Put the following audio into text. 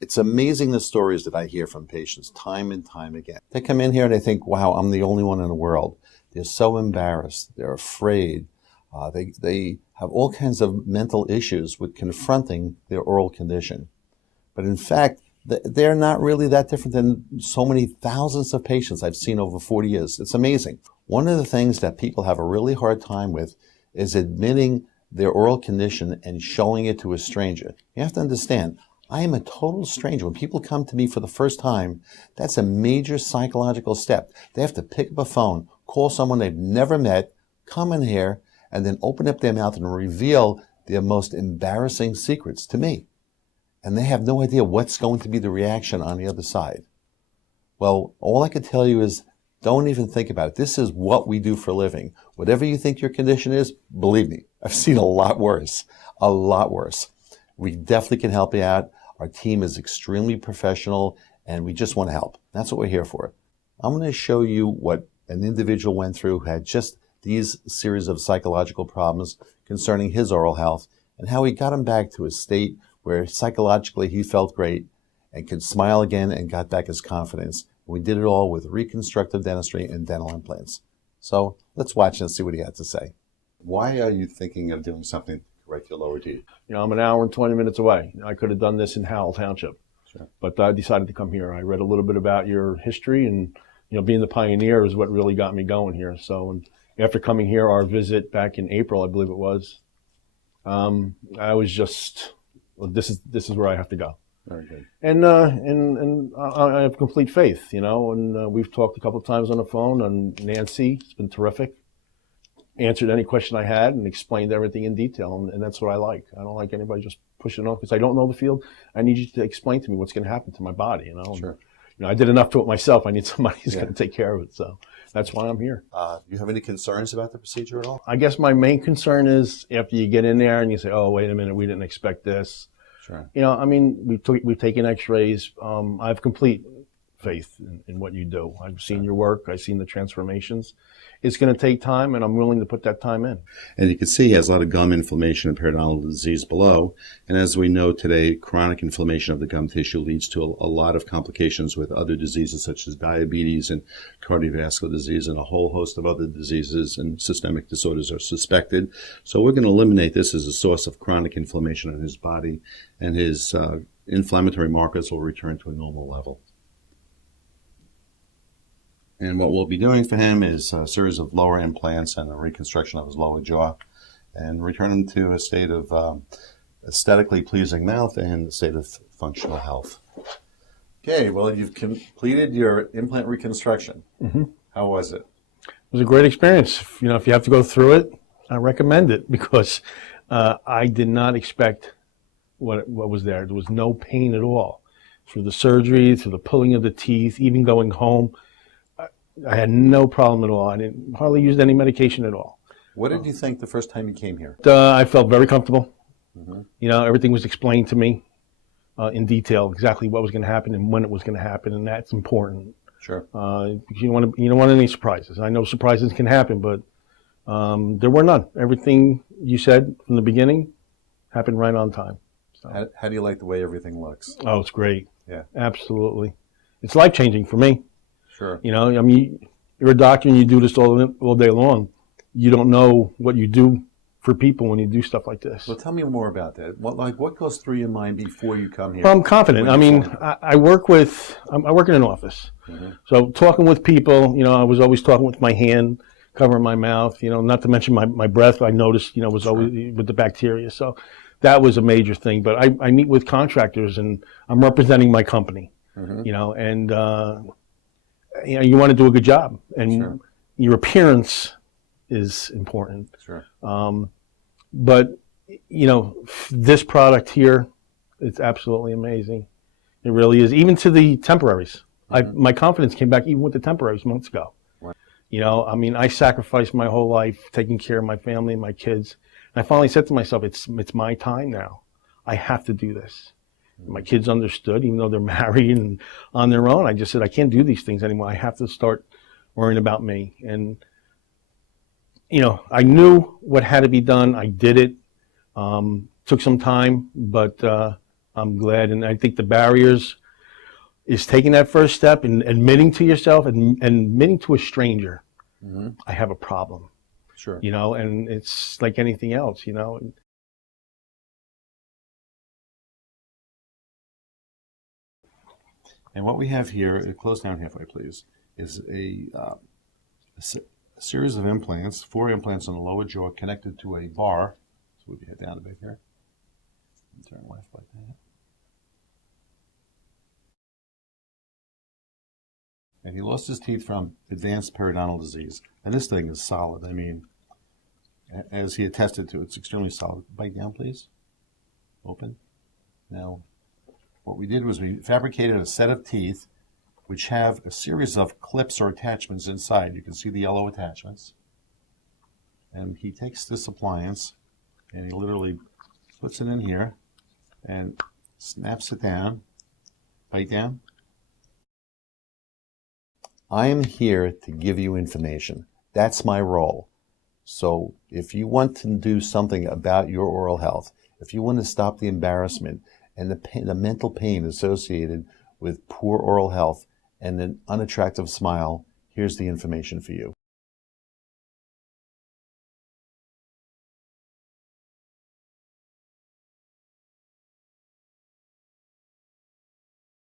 It's amazing the stories that I hear from patients time and time again. They come in here and they think, wow, I'm the only one in the world. They're so embarrassed. They're afraid. They have all kinds of mental issues with confronting their oral condition. But in fact, they're not really that different than so many thousands of patients I've seen over 40 years. It's amazing. One of the things that people have a really hard time with is admitting their oral condition and showing it to a stranger. You have to understand, I am a total stranger. When people come to me for the first time, that's a major psychological step. They have to pick up a phone, call someone they've never met, come in here, and then open up their mouth and reveal their most embarrassing secrets to me. And they have no idea what's going to be the reaction on the other side. Well, all I can tell you is don't even think about it. This is what we do for a living. Whatever you think your condition is, believe me, I've seen a lot worse, a lot worse. We definitely can help you out. Our team is extremely professional, and we just want to help. That's what we're here for. I'm going to show you what an individual went through who had just these series of psychological problems concerning his oral health and how he got him back to a state where psychologically he felt great and could smile again and got back his confidence. We did it all with reconstructive dentistry and dental implants. So let's watch and see what he had to say. Why are you thinking of doing something to correct your lower teeth? I'm an hour and 20 minutes away. I could have done this in Howell Township, Sure. But I decided to come here. I read a little bit about your history, and being the pioneer is what really got me going here. So, and after coming here, our visit back in April, I believe it was, I was just, well, this is where I have to go. Very good. And I have complete faith, and we've talked a couple of times on the phone, and Nancy has been terrific. Answered any question I had and explained everything in detail, and that's what I like. I don't like anybody just pushing it off because I don't know the field. I need you to explain to me what's going to happen to my body, Sure. I did enough to it myself. I need somebody who's going to take care of it, so that's why I'm here. Do you have any concerns about the procedure at all? I guess my main concern is after you get in there and you say, oh, wait a minute, we didn't expect this. Sure. We've taken x-rays. I have complete faith in what you do. I've seen your work. I've seen the transformations. It's going to take time, and I'm willing to put that time in. And you can see he has a lot of gum inflammation and periodontal disease below. And as we know today, chronic inflammation of the gum tissue leads to a lot of complications with other diseases such as diabetes and cardiovascular disease and a whole host of other diseases, and systemic disorders are suspected. So we're going to eliminate this as a source of chronic inflammation in his body, and his inflammatory markers will return to a normal level. And what we'll be doing for him is a series of lower implants and a reconstruction of his lower jaw, and return him to a state of aesthetically pleasing mouth and a state of functional health. Okay, well, you've completed your implant reconstruction. Mm-hmm. How was it? It was a great experience. If you have to go through it, I recommend it because I did not expect what was there. There was no pain at all. Through the surgery, through the pulling of the teeth, even going home, I had no problem at all. I didn't hardly use any medication at all. What did you think the first time you came here? I felt very comfortable. Mm-hmm. Everything was explained to me in detail, exactly what was going to happen and when it was going to happen, and that's important. Sure. Because you don't want any surprises. I know surprises can happen, but there were none. Everything you said from the beginning happened right on time. So. How do you like the way everything looks? Oh, it's great. Yeah. Absolutely. It's life-changing for me. Sure. You're a doctor and you do this all day long. You don't know what you do for people when you do stuff like this. Well, tell me more about that. What goes through your mind before you come here? Well, I'm confident. I work in an office. Mm-hmm. So talking with people, I was always talking with my hand, covering my mouth, not to mention my breath. I noticed, was always with the bacteria. So that was a major thing. But I meet with contractors and I'm representing my company, mm-hmm. And you want to do a good job, and your appearance is important. Sure. But this product here, it's absolutely amazing. It really is. Even to the temporaries, mm-hmm. My confidence came back even with the temporaries months ago. Wow. I sacrificed my whole life taking care of my family and my kids. And I finally said to myself, it's my time now. I have to do this. My kids understood, even though they're married and on their own. I just said, I can't do these things anymore. I have to start worrying about me. And, I knew what had to be done. I did it. Took some time, but I'm glad, and I think the barriers is taking that first step and admitting to yourself and admitting to a stranger, I have a problem, Sure. you know, and it's like anything else, you know. And what we have here, close down halfway, please, is a series of implants, 4 implants on the lower jaw connected to a bar. So move your head down a bit here. And turn left like that. And he lost his teeth from advanced periodontal disease. And this thing is solid. I mean, as he attested to, it's extremely solid. Bite down, please. Open. Now, what we did was we fabricated a set of teeth which have a series of clips or attachments inside. You can see the yellow attachments. And he takes this appliance and he literally puts it in here and snaps it down. Bite down. I am here to give you information. That's my role. So if you want to do something about your oral health, if you want to stop the embarrassment and the mental pain associated with poor oral health and an unattractive smile, here's the information for you.